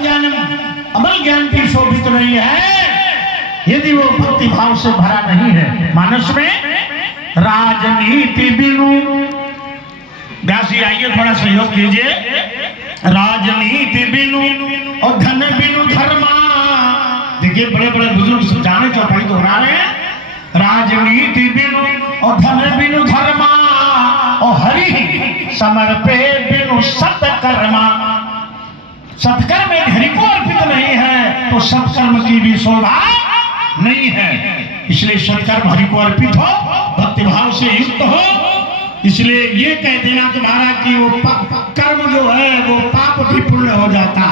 ज्ञानम अमल ज्ञान की शोभित नहीं है यदि वो भक्ति भाव से भरा नहीं है। मानस में राजनीति बिनु, व्यास जी आइए थोड़ा सहयोग कीजिए। राजनीति बिनु और धन बिनु धर्मा। देखिए बड़े बड़े बुजुर्ग समझाने चौपाई दोहरा रहे हैं। राजनीति बिनु और धन बिनु धर्मा और हरि समर्पे बिनु सत्कर्मा। सत्कर्म में हरि को अर्पित नहीं है तो सत्कर्म की भी शोभा नहीं है। इसलिए सत्कर्म हरि को अर्पित हो, भक्ति भाव से युक्त हो। इसलिए ये कह देना तुम्हारा कि वो कर्म जो है वो पाप भी पुण्य हो जाता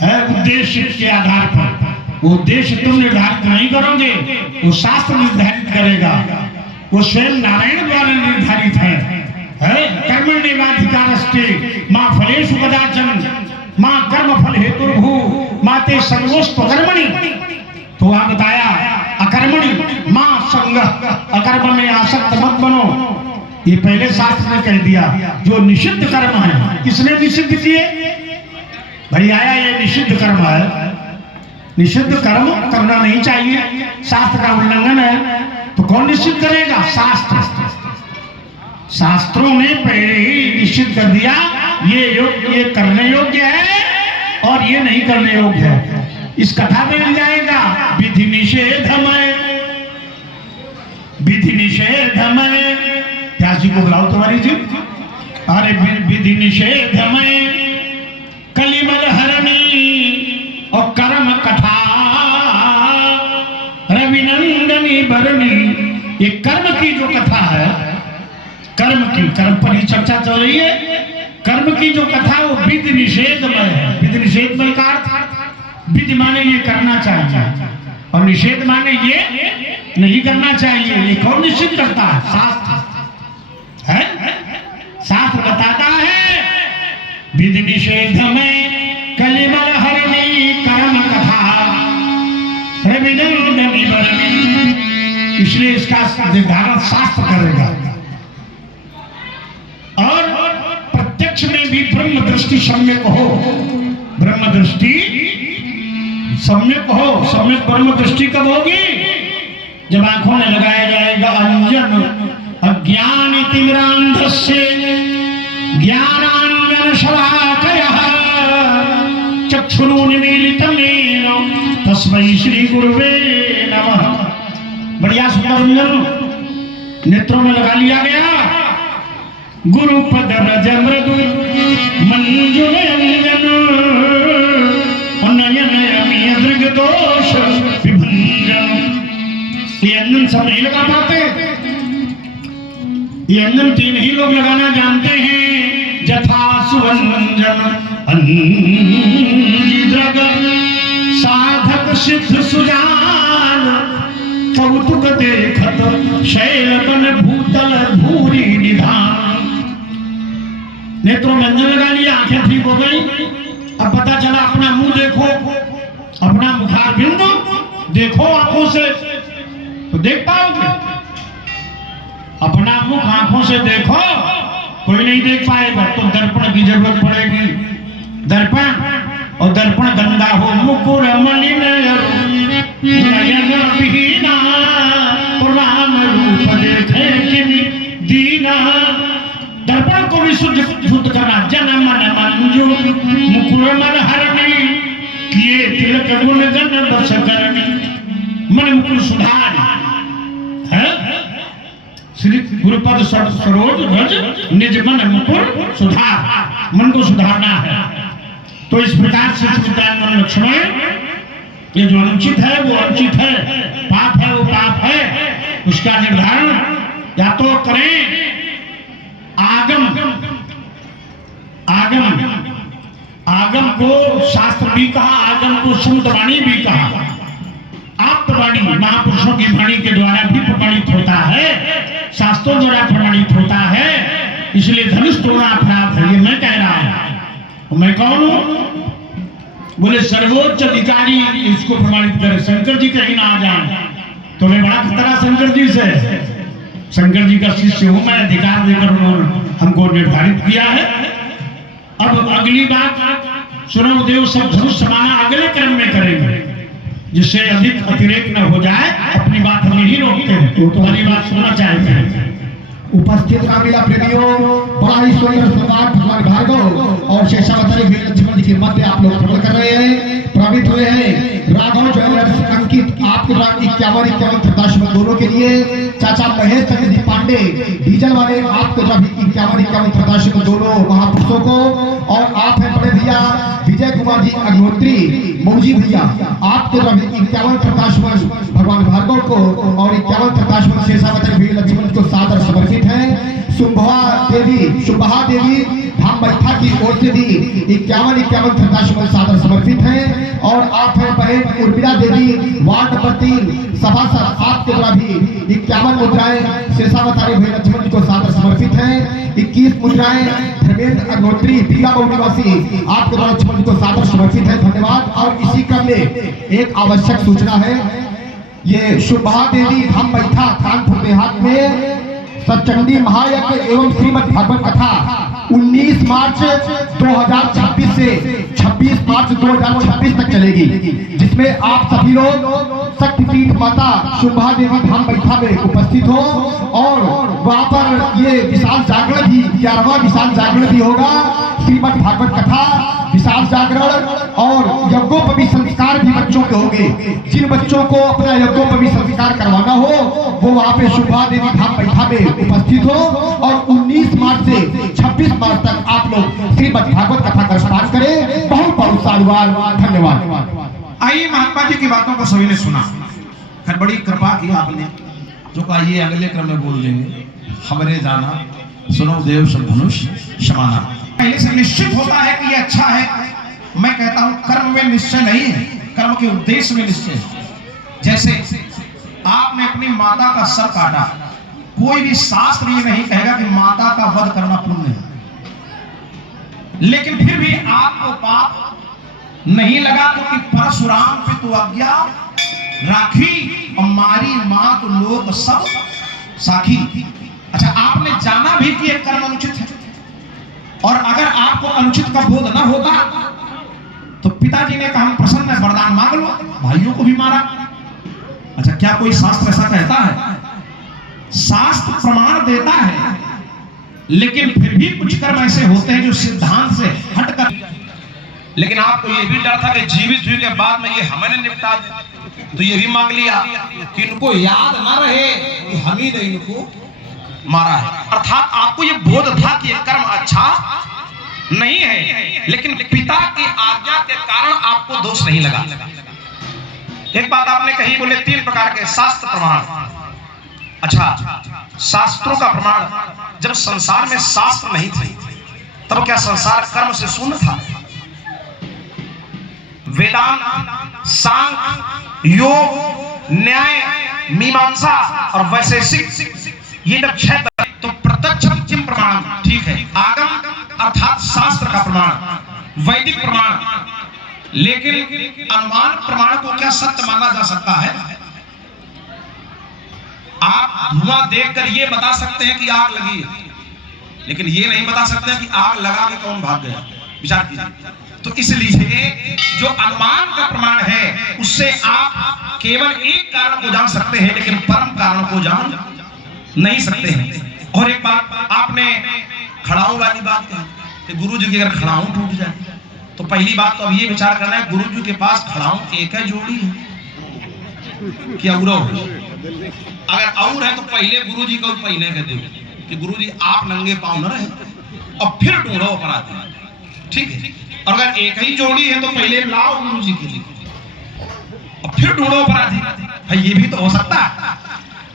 है उद्देश्य के आधार पर। वो उद्देश्य तुम निर्धारित नहीं करोगे, वो शास्त्र निर्धारित करेगा। वो स्वयं नारायण द्वारा निर्धारित है। कर्मण्येवाधिकारस्ते मां फलेषु कदाचन मां कर्म फल हेतुर्भू माते संगोस्त कर्मणि। तो वहां बताया अकर्मणि मां संग, अकर्म में आसक्त मत बनो। ये पहले शास्त्र ने कह दिया। जो निषिद्ध कर्म है किसने निषिद्ध किए? भाई आया ये निषिद्ध कर्म है। निषिद्ध कर्म करना नहीं चाहिए, शास्त्र का उल्लंघन है। तो कौन निषिद्ध करेगा? शास्त्र। शास्त्रों ने पहले ही निश्चित कर दिया ये करने योग्य है और ये नहीं करने योग्य है। इस कथा में मिल जाएगा विधि निषेधमय, विधि निषेधमय। व्यास जी को बुलाओ तुम्हारी जी। अरे विधि निषेधमय कलिमल हरणी और कर्म कथा रविनंदनी बरनी। ये कर्म की जो कथा है, कर्म की, कर्म पर ही चर्चा चल रही है। कर्म की जो कथा वो विधि निषेधमय है। विधि निषेधमय का अर्थ विधि माने ये करना चाहिए और निषेध माने ये नहीं करना चाहिए। ये कौन निश्चित करता है? शास्त्र है। शास्त्र बताता है विधि निषेधमय कलिमल हरणी कर्म कथा रविनंदनी बरनी। इसलिए इसका निर्धारण शास्त्र करेगा। और प्रत्यक्ष में भी ब्रह्म दृष्टि सम्यक हो। ब्रह्म दृष्टि सम्यक हो। सम्यक ब्रह्म दृष्टि कब होगी? जब आंखों में लगाया जाएगा अंजन अज्ञान तिमिरांधस्य ज्ञानांजन शलाकयः चक्षुरुन्मीलितं येन तस्मै श्री गुरुवे नमः। बढ़िया सुंदर अंजन नेत्रों में लगा लिया गया। गुरुपद रज मृदु मंजुल अंजन नयन अमीय दृग दोष विभंजन। ये अंजन सब नहीं लगा पाते। ये अंजन तीन ही लोग लगाना जानते हैं। जथा सुवंजन अंजिद्रग साधक सिद्ध सुजान कौतुक देखत शैल बन भूतल भूरी निधान। नेत्रों में अंजन लगा लिया, आंखें ठीक हो गई। अब पता चला अपना मुंह देखो, अपना मुखारबिंदु देखो आंखों से तो देख पाओगे। अपना मुख आंखों से देखो, कोई नहीं देख पाएगा तो दर्पण की जरूरत पड़ेगी। दर्पण, और दर्पण गंदा हो मुकुर मलिन नयन विहीना प्रणाम रूप देखे किनि दीना। दर्पण को भी शुद्ध करना। जन मन मंजू मुकुर मन हरणी किए तिलक गुण गण बस करनी। मन मुकुर सुधार है। श्री गुरुपद सरोज भज निज मन मुकुर सुधार। मन को सुधारना है। तो इस प्रकार से चित्तांगन लक्षण ये जो अनुचित है वो अनुचित है, पाप है वो पाप है। उसका निर्धारण या तो करें आगम। आगम आगम को शास्त्र भी कहा, आगम को संत वाणी भी कहा। आप वाणी महापुरुषों की वाणी के द्वारा भी प्रमाणित होता है, शास्त्रों द्वारा प्रमाणित होता है। इसलिए धनुष तोड़ना अपराध है। ये मैं कह रहा हूं। मैं कौन हूं? बोले सर्वोच्च अधिकारी इसको प्रमाणित करे। शंकर जी कहीं ना आ जाए तो मैं बड़ा खतरा शंकर जी से। शंकर जी का शिष्य हूं मैं, अधिकार देकर उन्होंने हमको निर्धारित किया है। अब अगली बात सुनो देव सब धनुष समाना अगले क्रम में करेंगे, जिससे अधिक अतिरेक न हो जाए। अपनी बात हम नहीं रोकते हैं, तुम्हारी बात सुनना चाहते हैं। उपस्थित रामीला प्रेमियों, बड़ा ही सुंदर संवाद भगवान भार्गव और शेषावतारी वीर लक्ष्मण जी के मध्य आप लोग श्रवण कर रहे हैं, प्रभावित हुए हैं। राघव ज्वेलर्स अंकित आपके द्वारा 51 प्रत्याशी दोनों के लिए, चाचा महेश चंद्र जी पांडे डीजल वाले आपके द्वारा 51 प्रत्याशी दोनों महापुरुषों को, और आप हैं बड़े भैया विजय कुमार जी अग्निहोत्री मौजी भैया आपके द्वारा 51 प्रत्याशी भगवान भार्गव को और 51 प्रत्याशी शेषावतारी वीर लक्ष्मण को सादर समर्पित है। शुंभा देवी धाम बैठा की ओर से भी 51 प्रत्याशी सादर समर्पित है। और आप हैं बहन उर्मिला देवी वार्ड नंबर 3 सभासद आपके द्वारा भी 51 मुद्राएं शेषावतारी वीर लक्ष्मण को सादर समर्पित है। 21 मुद्राएं धर्मेंद्र अग्निहोत्री पीलामऊ निवासी आपके द्वारा लक्ष्मण को सादर समर्पित है। धन्यवाद। और इसी क्रम में एक आवश्यक सूचना है, ये शुंभा देवी धाम बैठा कानपुर देहात में सचंडी महायज्ञ एवं श्रीमद् भागवत कथा 19 मार्च 2026 से 26 मार्च 2026 तक चलेगी, जिसमें आप सभी लोग शक्तिपीठ माता शुंभा देवी धाम बैठा में उपस्थित हो। और वहां पर ये विशाल जागरण भी 11वां विशाल जागरण भी होगा, श्रीमद् भागवत कथा विशाल जागरण और यज्ञोपवीत संस्कार भी बच्चों के होंगे। जिन बच्चों को अपना यज्ञोपवीत संस्कार करवाना हो वो वहाँ पे शुंभा देवी धाम बैठा में उपस्थित हो। और 19 मार्च से 26 मार्च तक आप लोग श्रीमद् भागवत कथा का स्नान करें। बहुत बहुत साधुवाद, धन्यवाद। आइए, महात्मा जी की बातों को सभी ने सुना, फिर बड़ी कृपा की आपने, जो कहा ये अगले क्रम में बोल देंगे। हमरे जाना सुनो देव सब धनुष समाना, पहले से निश्चित होता है कि ये अच्छा है। मैं कहता हूं कर्म में निश्चय नहीं है, कर्म के उद्देश्य में निश्चय है। जैसे आपने अपनी माता का सर काटा, कोई भी शास्त्र ये नहीं कहेगा कि माता का वध करना पुण्य है, लेकिन फिर भी आपको पाप नहीं लगा, क्योंकि परशुराम पे तो आज्ञा राखी और मारी मां तो लोग सब साखी। अच्छा, आपने जाना भी कि एक कर्म अनुचित है, और अगर आपको अनुचित का बोध न होता तो पिताजी ने कहा हम प्रसन्न है, वरदान मांग लो, भाइयों को भी मारा। अच्छा, क्या कोई शास्त्र ऐसा कहता है? शास्त्र प्रमाण देता है, लेकिन फिर भी कुछ कर्म ऐसे होते हैं जो सिद्धांत से हटकर। लेकिन आपको ये भी डर था कि जीवित हुए के बाद में ये हमें निपटा दे, तो ये भी मांग लिया कि इनको याद ना रहे कि हम ही ने इनको मारा है। अर्थात आपको ये बोध था कि ये कर्म अच्छा नहीं है, लेकिन पिता की आज्ञा के कारण आपको दोष नहीं लगा। एक बात आपने कही, बोले 3 प्रकार के शास्त्र प्रमाण। अच्छा, शास्त्रों का प्रमाण, जब संसार में शास्त्र नहीं थे तब क्या संसार कर्म से शून्य था? वेदांत, सांख्य, योग, न्याय, मीमांसा और वैशेषिक, ये जब 6 तो प्रत्यक्ष किम प्रमाण, ठीक है, आगम अर्थात शास्त्र का प्रमाण, वैदिक प्रमाण। लेकिन अनुमान प्रमाण को क्या सत्य माना जा सकता है? आप धुआं देखकर ये बता सकते हैं कि आग लगी है, लेकिन ये नहीं बता सकते कि आग लगा के कौन भाग गया। विचार कीजिए। तो इसलिए जो अनुमान का प्रमाण है उससे आप केवल एक कारण को जान सकते हैं, लेकिन परम कारण को जान नहीं सकते हैं। और एक बात आपने खड़ाऊ वाली बात कही कि गुरु जी की अगर खड़ाऊ टूट जाए तो पहली बात तो अब ये विचार करना है, गुरु जी के पास खड़ाऊ एक है जोड़ी है कि और है? अगर और है तो पहले गुरु जी को पहने के दो कि गुरु जी आप नंगे पांव न रहे, और फिर ढूंढो अपराधी, ठीक है। और अगर एक ही जोड़ी है तो पहले लाओ गुरु जी के लिए और फिर ढूंढो अपराधी। भाई ये भी तो हो सकता है।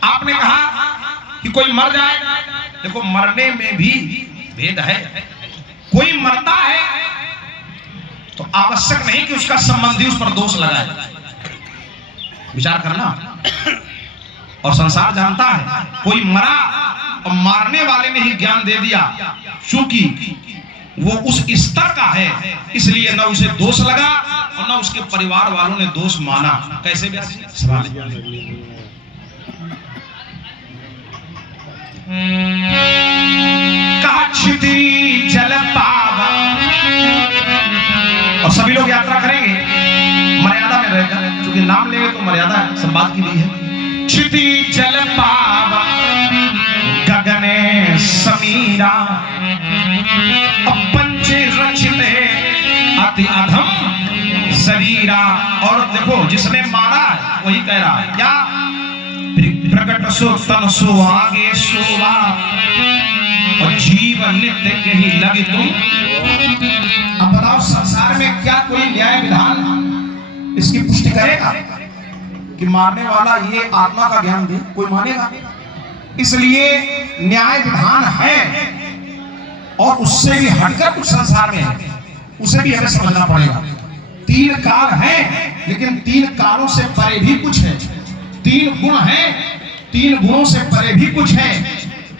आपने कहा कि कोई मर जाए, देखो मरने में भी भेद है। कोई मरता है तो आवश्यक नहीं कि उसका संबंधी उस पर दोष लगाए। विचार करना। और संसार जानता है कोई मरा और मारने वाले ने ही ज्ञान दे दिया, क्योंकि वो उस स्तर का है, इसलिए न उसे दोष लगा और न उसके परिवार वालों ने दोष माना। कैसे सवाल क्षिति जल पावन और सभी लोग यात्रा करेंगे मर्यादा में रहकर, क्योंकि नाम लेंगे तो मर्यादा संवाद की नहीं है। क्षिति जल पाव गगने समीरा, पंच रचिते अति अधम शरीरा। और देखो जिसने मारा है वही कह रहा है क्या, प्रकट सो तन सो आगे सोवा, और जीवन नित्य के ही लगे तुम। अब बताओ संसार में क्या कोई न्याय विधान इसकी पुष्टि करेगा कि मारने वाला ये आत्मा का ज्ञान दे? कोई मानेगा? इसलिए न्याय विधान है और उससे भी हटकर कुछ संसार में है, उसे भी हमें समझना पड़ेगा। तीन काल हैं, लेकिन तीन कालों से परे भी कुछ है। तीन गुण हैं, तीन गुणों से परे भी कुछ है।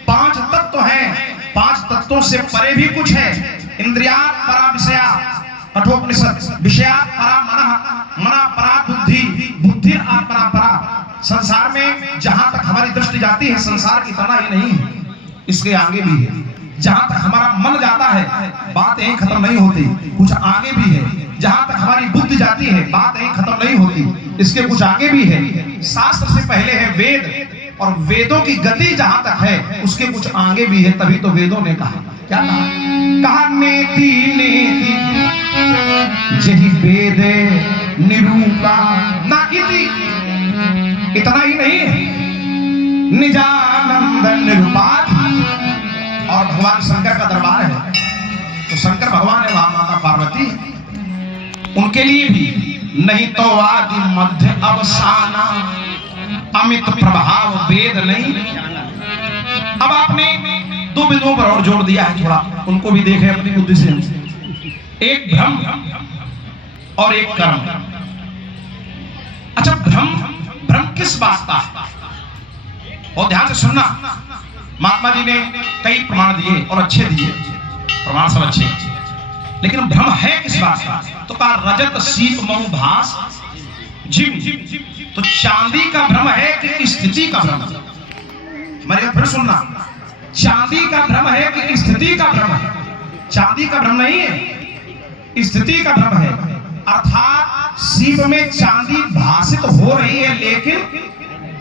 पांच तत्व हैं, पांच तत्वों से परे भी कुछ है। इंद्रियात् परा विषया, कठोपनिषद। विषयात् परा मनः, मनः परा बुद्धि, बुद्धि आत्मना परा। संसार में जहां तक हमारी दृष्टि जाती है, संसार की तरह ही नहीं है, इसके आगे भी है। जहां तक हमारा मन जाता है, बात यहीं खत्म नहीं होती, कुछ आगे भी है। जहां तक हमारी बुद्धि जाती है, बात यहीं खत्म नहीं होती, इसके कुछ आगे भी है। शास्त्र से पहले है वेद, और वेदों की गति जहां तक है उसके कुछ आगे भी है। तभी तो वेदों ने कहा, क्या कहा? कहा नेति नेति जहि वेद निरूपा ना इति। इतना ही नहीं, निजानंद निरूपात। और भगवान शंकर का दरबार है, तो शंकर भगवान है, वहां माता पार्वती, उनके लिए भी नहीं तो आदि मध्य अवसाना, अमित प्रभाव वेद नहीं। अब आपने दो बिंदुओं पर और जोड़ दिया है, थोड़ा उनको भी देखें अपनी बुद्धि से। एक भ्रम और एक कर्म। अच्छा, भ्रम किस बात का? और ध्यान से सुनना, महात्मा जी ने कई प्रमाण दिए और अच्छे दिए, प्रमाण सब अच्छे, लेकिन भ्रम है किस बात का? तो कहा रजत सीप मऊ भास जिम। तो चांदी का भ्रम है कि स्थिति का भ्रम? हमारे फिर सुनना, चांदी का भ्रम है कि स्थिति का भ्रम है? चांदी का भ्रम नहीं है, स्थिति का भ्रम है। अर्थात सीप में चांदी भासित हो रही है लेकिन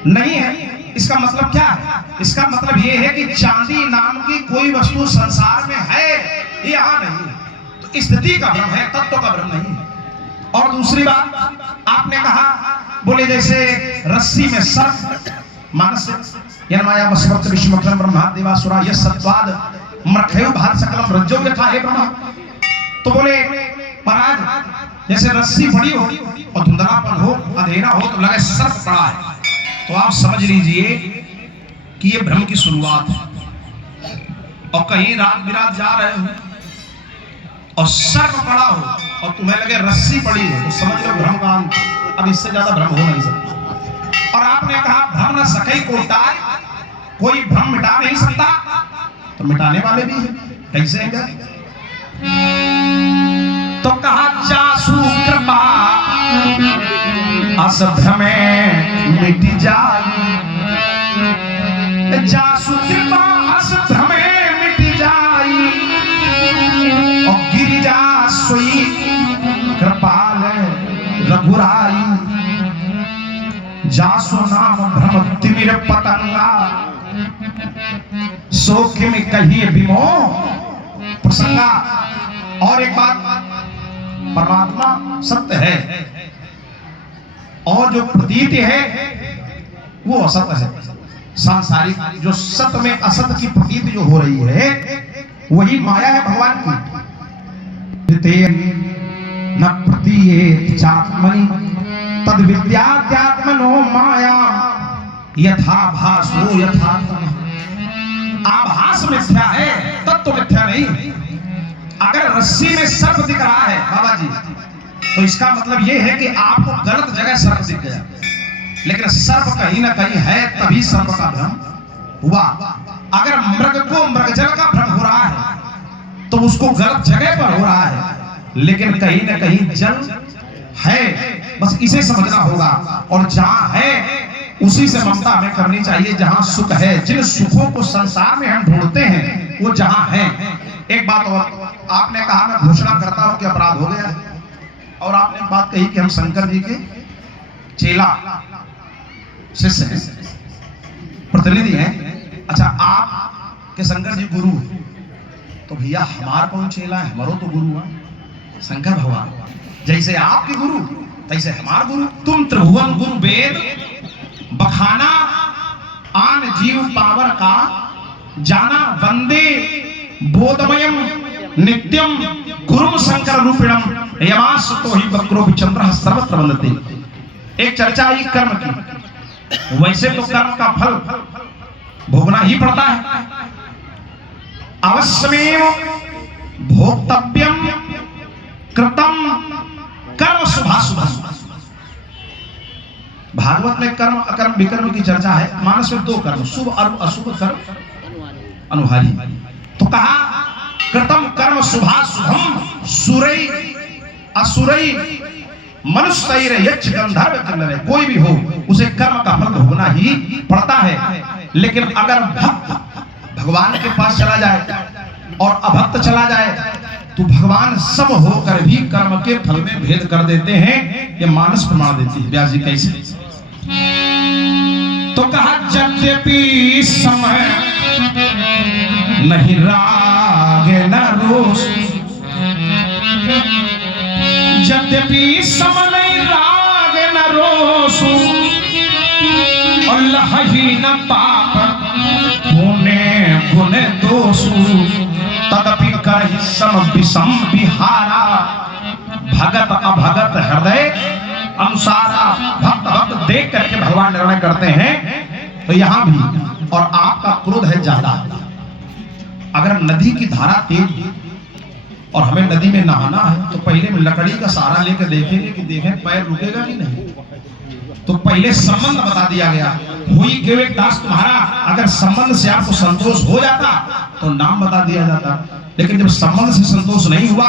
नहीं है। इसका मतलब क्या है? इसका मतलब यह है कि चांदी नाम की कोई वस्तु संसार में है, यहां नहीं। तो स्थिति का भ्रम है, तत्व का भ्रम नहीं है। और दूसरी बात आपने कहा, बोले जैसे रस्सी में सर्प मानस यन्माया वसवत् विश्वमखिलम ब्रह्मा देवासुरा यस्सत्वाद मृक्षयो भात सकलम रज्जो यथा हे ब्रह्मा। तो बोले महाराज जैसे रस्सी पड़ी हो और धुंधलापन हो, अंधेरा हो, तो लगे सर्प पड़ा है, तो आप समझ लीजिए कि ये भ्रम की शुरुआत है। और कहीं रात बिरात जा रहे हो और सर्प पड़ा हो और तुम्हें लगे रस्सी पड़ी है, तो समझ लो भ्रम का अंत। अब इससे ज्यादा भ्रम हो नहीं सकता। और आपने कहा भ्रम न सके को टाय, कोई भ्रम मिटा नहीं सकता, तो मिटाने वाले भी हैं। कैसे हैं? तो कहा जासु कृपा अस भ्रमे मिट जाए, जासु कृपा अस भ्रमे मिट जाए, और गिरिजा सोई कृपाल रघुराई, जासु नाम भ्रम तिमिर पतंगा, सोखे में कहिए विमो प्रसंगा। और एक बात, परमात्मा सत्य है और जो प्रतीति है वो असत है। सांसारिक जो सत्य में असत की प्रतीति जो हो रही है वही माया है भगवान की। न प्रतीयेत चात्मनि तद विद्यात्मनो माया यथा भासो यथा। आभास मिथ्या है, तत्व मिथ्या नहीं। अगर रस्सी में सर्प दिख रहा है बाबा जी, तो इसका मतलब यह है कि आपको गलत जगह सर्प दिख गया, लेकिन सर्प कहीं ना कहीं है, तभी सर्प का भ्रम हुआ। अगर मृग को मृगजल का भ्रम हो रहा है तो उसको गलत जगह पर हो रहा है, लेकिन कहीं ना कहीं जल है, बस इसे समझना होगा। और जहां है उसी से ममता हमें करनी चाहिए, जहां सुख है। जिन सुखों को संसार में हम ढूंढते हैं वो जहां है। एक बात और, आपने कहा मैं घोषणा करता हूं कि अपराध हो गया, और आपने एक बात कही कि हम शंकर जी के चेला शिष्य हैं, प्रतिनिधि हैं। अच्छा, आप के शंकर जी गुरु हैं, तो भैया हमारा कौन चेला है? हमारो तो गुरु है शंकर भगवान। जैसे आपके गुरु तैसे हमार गुरु। तुम त्रिभुवन गुरु वेद बखाना आन जीव पावर का जाना, वंदे बोधमयम नित्यम गुरु शंकर रूपिणम यमास तो ही वक्रो विचंद्र सर्वत्र वंदते। एक चर्चा आई कर्म की। वैसे तो कर्म का फल भोगना ही पड़ता है, अवश्यमेव भोक्तव्यम कृतम कर्म शुभाशुभम। भागवत में कर्म अकर्म विकर्म की चर्चा है। मानस में दो कर्म, शुभ और अशुभ कर्म अनुहारी। तो कहा कृतम कर्म शुभाशुभम सुरई असुरई मनुष्य यक्ष गंधर्व किन्नर, कोई भी हो उसे कर्म का फल भोगना ही पड़ता है। लेकिन अगर भक्त भगवान के पास चला जाए और अभक्त चला जाए तो भगवान सब होकर भी कर्म के फल में भेद कर देते हैं। ये मानस प्रमाण देती है। व्यास जी कैसे? तो कहा यद्यपि समय नहीं राग न रोष, यद्यपि समय नहीं राग न रोष, अल्लाह ही न पाप पुण्य गुण दोष, तदपि करहि सम विषम विहारा, भगत अभगत हृदय अनुसारा। भक्त भक्त देख करके भगवान निर्णय करते हैं। तो यहां भी, और आपका क्रोध है ज्यादा। अगर नदी की धारा तेज और हमें नदी में नहाना है तो पहले में लकड़ी का सहारा लेकर देखेंगे कि देखें पैर रुकेगा कि नहीं। तो पहले संबंध बता दिया गया, हुई केवल एक दास तुम्हारा। अगर संबंध से आपको संतोष हो जाता तो नाम बता दिया जाता। लेकिन जब संबंध से संतोष नहीं हुआ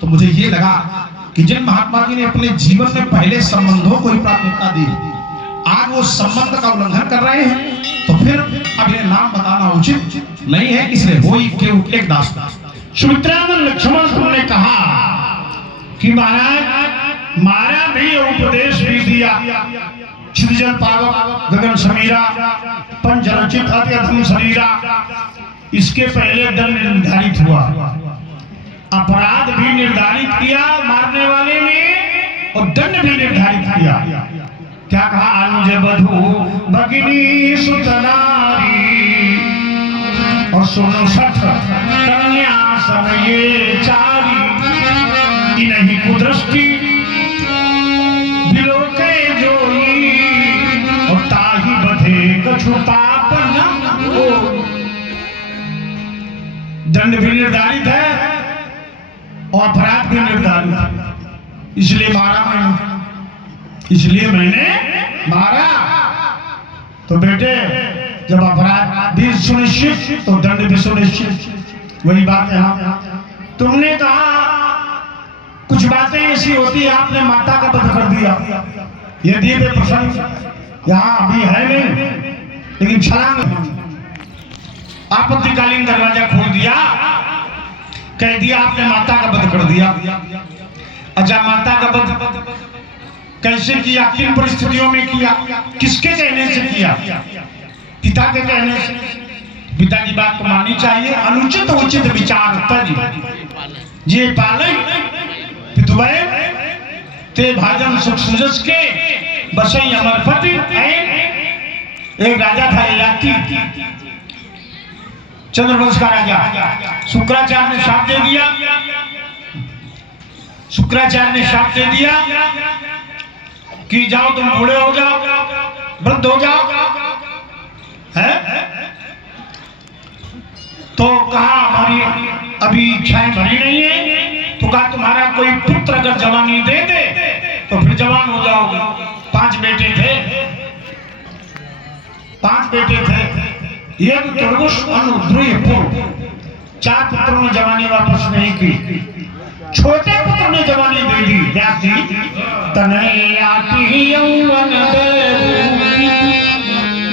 तो मुझे ये लगा कि जिन महात्मा जी ने अपने जीवन में पहले संबंधों को ही प्राथमिकता दी, आज वो संबंध का उल्लंघन कर रहे हैं, तो फिर अब ये नाम बताना उचित नहीं है। इसलिए हुई केवल एक दास। सुमित्रा लक्ष्मण तुमने कहा कि महाराज मारा भी और उपदेश भी दिया। क्षितिजल पावक गगन समीरा पंचरचित अति अधम शरीरा, इसके पहले दंड निर्धारित हुआ, अपराध भी निर्धारित किया मारने वाले ने और दंड भी निर्धारित किया। क्या कहा? अनुज बधू भगिनी सुतनारी और सुनो सठ कन्या समय चारी, इन्हीं कुदृष्टि बिलोके जोई और ताही बधे कछु पाप न हो। दंड भी निर्धारित है और अपराध भी निर्धारित है। इसलिए मारा मैंने, इसलिए मैंने मारा। तो बेटे जब अपराध भी सुनिश्चित तो दंड भी सुनिश्चित। वही बात है। तुमने कहा कुछ बातें ऐसी होती है, आपने माता का वध कर दिया। यदि वे प्रसंग यहाँ अभी है नहीं, लेकिन छलांग आपत्तिकालीन दरवाजा खोल दिया, कह दिया आपने माता का वध कर दिया। अच्छा, माता का वध कैसे किया? किन परिस्थितियों में किया? किसके कहने से किया? पिता के कहने से। पिता की बात को माननी चाहिए। अनुचित उचित विचार तज जे पाले पितुवै ते भाजन सुख सुजस के बसई अमरपति। एक राजा था ययाति, चंद्रवंश का राजा। शुक्राचार्य ने शाप दे दिया, शुक्राचार्य ने शाप दे दिया कि जाओ तुम बूढ़े हो जाओ, वृद्ध हो जाओ, है? तो कहा हमारी अभी इच्छाएं भरी नहीं है। तो कहा तुम्हारा कोई पुत्र अगर जवानी दे दे तो फिर जवान हो जाओगे। 5 बेटे थे, 5 बेटे थे। एक तुर्गुश अनुद्रुय पुत्र, 4 पुत्रों ने जवानी वापस नहीं की। छोटे पुत्र ने जवानी दे दी। व्यास जी तनय आती यौवन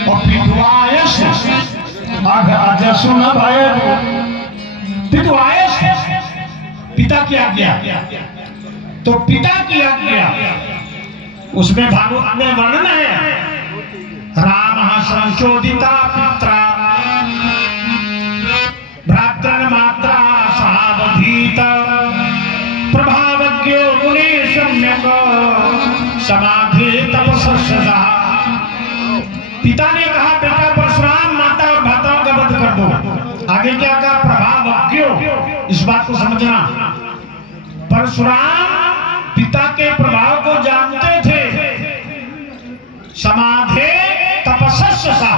और पितुआयस अघ सुन भय। पितुआयस पिता की आज्ञा, तो पिता की आज्ञा, उसमें भागवत में वर्णन है, राम संशोधिता पित्रा भ्रातृन मात्रा सावधीत प्रभावज्ञो मुनि सम्यक समाधि तपस्या। पिता ने कहा बेटा परशुराम माता और भ्राताओं का वध कर दो। आगे क्या कहा? प्रभावज्ञो, इस बात को समझना, परशुराम पिता के प्रभाव को जानते थे। समाधि तपस्या,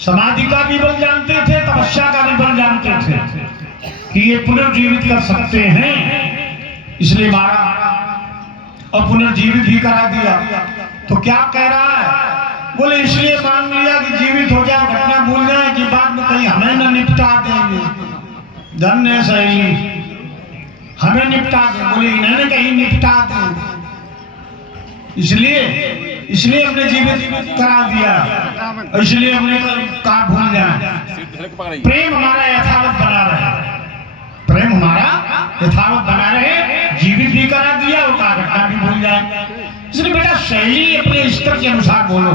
समाधि का भी बल जानते थे, तपस्या का भी बल जानते थे कि ये पुनर्जीवित कर सकते हैं, इसलिए मारा और पुनर्जीवित भी करा दिया। तो क्या कह रहा है? बोले इसलिए मान लिया कि जीवित हो जाए, घटना भूल जाए कि बाद में कहीं हमें न निपटा देंगे। धन्य सही, हमें निपटा दे, बोले इन्होंने कहीं निपटा देंगे, इसलिए हमने जीवित करा दिया, इसलिए हमने कहा भूल जाए। प्रेम हमारा यथावत बना रहे, प्रेम हमारा यथावत बना रहे, जीवित भी करा दिया और कहा घटना भी भूल जाए। इसलिए बेटा शैली अपने स्तर के अनुसार बोलो,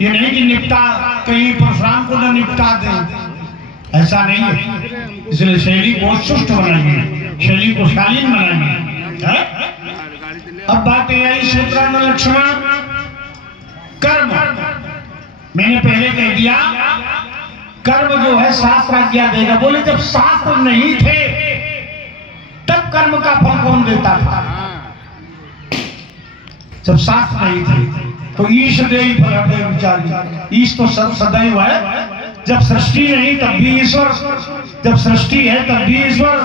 ये नहीं कि निपटा कहीं परशुराम को न निपटा दे, ऐसा नहीं है। इसलिए शैली को सुष्ट बनाइए, शैली को शालीन बनाइए। अब बात यह आई शत्रुघ्न लक्ष्मण कर्म, मैंने पहले कह दिया कर्म जो है शास्त्र आज्ञा देगा। बोले जब शास्त्र नहीं थे तब कर्म का फल कौन देता था? जब शास्त्र नहीं थे तो ईश देहि फलदेव विचारी, ईश तो सदैव है, जब सृष्टि नहीं तब भी ईश्वर, जब सृष्टि है तब भी ईश्वर,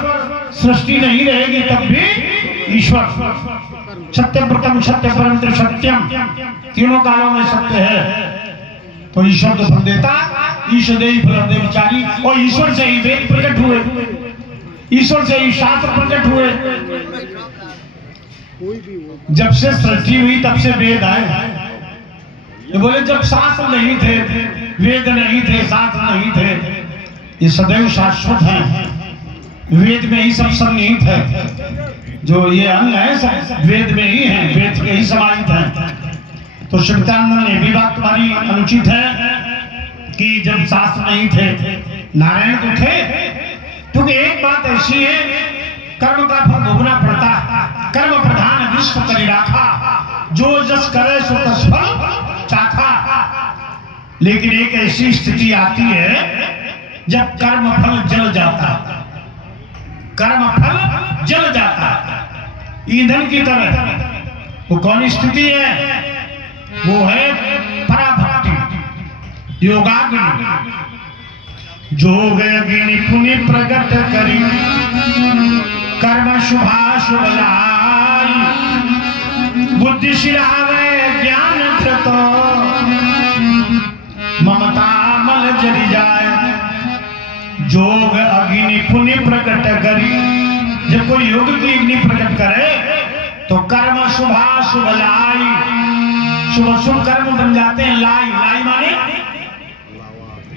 सृष्टि नहीं रहेगी तब भी ईश्वर। सत्य प्रथम सत्य परम सत्यम, तीनों कालों में सत्य है, तो ईश्वर तो फल देता, ईश देहि फलदेव विचारी। और ईश्वर से ही वेद प्रकट हुए, ईश्वर से ही शास्त्र प्रकट हुए। जब से सृष्टि हुई तब से वेद आए। ये बोले जब शास्त्र नहीं थे, वेद नहीं थे, शास्त्र नहीं थे, ये सदैव शाश्वत है, वेद में ही सब संनिहित है। जो ये अंग है सब वेद में ही है, वेद के ही समाहित है। तो शिवतानंद ने भी बात तुम्हारी अनुचित है कि जब शास्त्र नहीं थे, नारायण तो थे, क्योंकि एक बात ऐसी है कर्म का फल भोगना पड़ता है। कर्म प्रधान विश्व करी राखा, जो जस करे सो तस फल चाखा। लेकिन एक ऐसी स्थिति आती है जब कर्म फल जल जाता, कर्म फल जल जाता ईंधन की तरह। वो कौन स्थिति है? वो है पराभक्ति, योगाग्नि। जोग अग्नि पुनि प्रगट करी, कर्म शुभाशुभ लाई, बुद्धि शिरावे ज्ञान कृतो, ममता मल जरि जाए। जोग अग्नि पुनि प्रकट करी, जब कोई योग की अग्नि प्रकट करे तो कर्म शुभाशुभ लाई, शुभ शुभ कर्म बन जाते हैं। लाई, लाई माने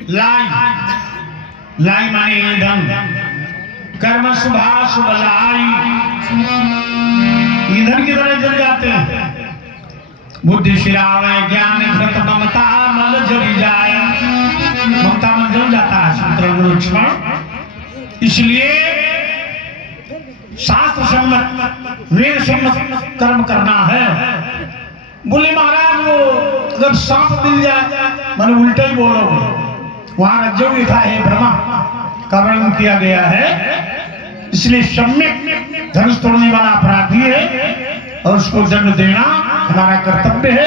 लाई, लाई माने ईंधन। कर्म शुभाशुभ लाई, ईंधन की तरह जल जाते हैं। बुद्धि शिरावे ज्ञान घृत, ममता मल जरि जाए, ममता मल जल जाता है शत्रुघ्न लक्ष्मण। इसलिए शास्त्र सम्मत वेद सम्मत कर्म करना है। बोले महाराज वो अगर सांप मिल जाए, मैंने उल्टा ही बोलो, वहां रज्जु था हे ब्रह्मा का वर्णन किया गया है। इसलिए सम्यक धनुष तोड़ने वाला अपराधी है और उसको दंड देना हमारा कर्तव्य है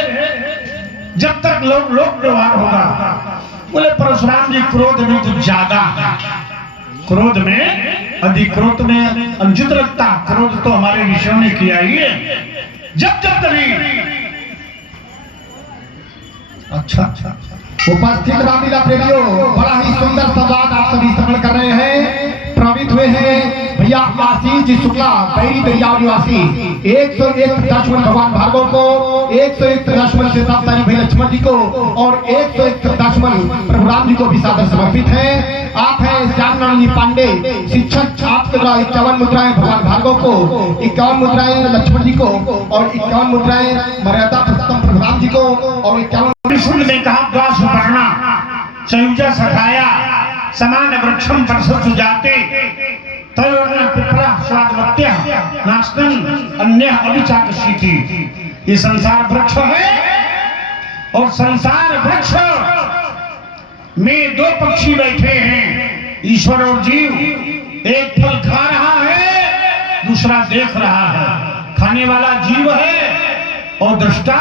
जब तक लोक व्यवहार होगा। बोले परशुराम जी क्रोध में तो ज्यादा, क्रोध में अधिक, क्रोध में अनुचित लगता। क्रोध तो हमारे ऋषियों ने किया ही है। जब जब कभी अच्छा उपस्थित रामलीला प्रेमियों, बड़ा ही सुंदर संवाद आप सभी श्रवण कर रहे हैं, प्रभावित हुए हैं। भैया आशीष जी शुक्ला बैरी दरियाव निवासी 101 लक्ष्मण भगवान भार्गव को, 101 लक्ष्मण से सावधानी भाई लक्ष्मण जी को और 101 लक्ष्मण प्रभु राम जी को भी सादर समर्पित है। आप हैं श्यामनारायण पांडे शिक्षक, आपके द्वारा 51 मुद्राएं भगवान भार्गव को, 51 मुद्राएं लक्ष्मण जी को और 51 मुद्राएं मर्यादा पुरुषोत्तम प्रभु राम जी को और 51 में कहा द्वास वर्णा संयुजा सखाया समान वृक्षम परसत जाते तयोर्न पिपरा स्वादवत्या नास्तं अन्य अभिचाकशीति। ये संसार वृक्ष है और संसार वृक्ष में दो पक्षी बैठे हैं, ईश्वर और जीव। एक फल खा रहा है, दूसरा देख रहा है। खाने वाला जीव है और दृष्टा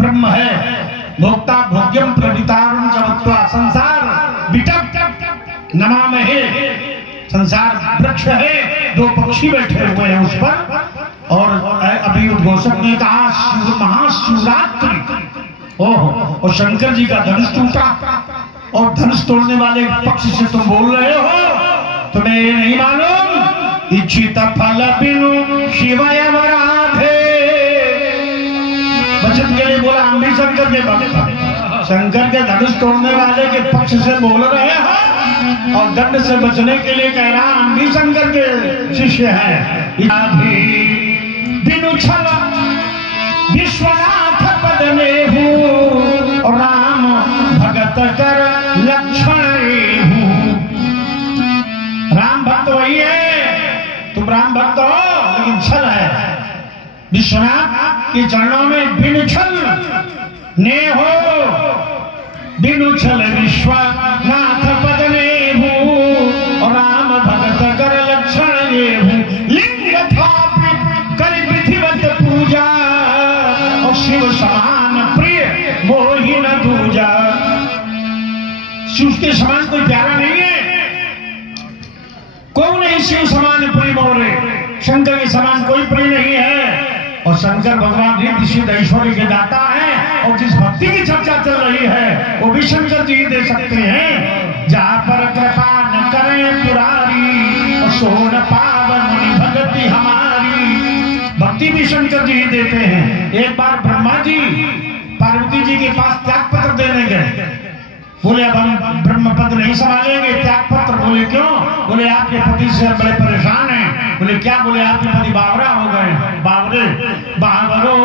ब्रह्म है। भोक्ता भोग्यम प्रवितारुण जगत्वा संसार विटप नमामहे। संसार वृक्ष है, दो पक्षी बैठे हुए हैं उस पर। और अभी उद्घोषक ने कहा महाशिवरात्रि, ओह, और शंकर जी का धनुष टूटा और धनुष तोड़ने वाले पक्ष से तुम बोल रहे हो, तुम्हें ये नहीं मालूम इच्छित फल बिनु शिवय वराधे। बचत के लिए बोला हम भी शंकर के भक्त, शंकर के धनुष तोड़ने वाले के पक्ष से बोल रहे हैं और दंड से बचने के लिए कह रहा हम भी शंकर के शिष्य हैं। बिनु छल विश्वनाथ पद में हूँ और राम भगत कर लक्षण हूँ। राम भक्त वही है, तुम राम भक्त हो लेकिन छल है। विश्वनाथ के चरणों में बिनु छल ने हो, बिनु छल विश्वनाथ पद में हूँ और राम भगत कर लक्षण ये हूँ। लिंग थापित कर विधिवत पूजा और शिव समान प्रिय मोहि न दूजा। शिव के समान कोई प्यारा नहीं है, कौन है शिव समान प्रिय मोरे? शंकर के समान कोई प्रिय नहीं है। और शंकर भगवान रिद्धि सिद्धि ऐश्वर्य के दाता है और जिस भक्ति की चर्चा चल रही है वो भी शंकर जी दे सकते हैं। जहाँ पर कृपा न करें पुरारी और सो न पावन भक्ति हमारी। भक्ति भी शंकर जी देते हैं। एक बार ब्रह्मा जी पार्वती जी के पास त्याग पत्र देने गए, बोले अब हम ब्रह्म पद नहीं संभालेंगे, त्याग पत्र। बोले क्यों? बोले आपके पति से बड़े परेशान हैं। बोले क्या? बोले आपके पति बावरा हो गए। बावरे बावरो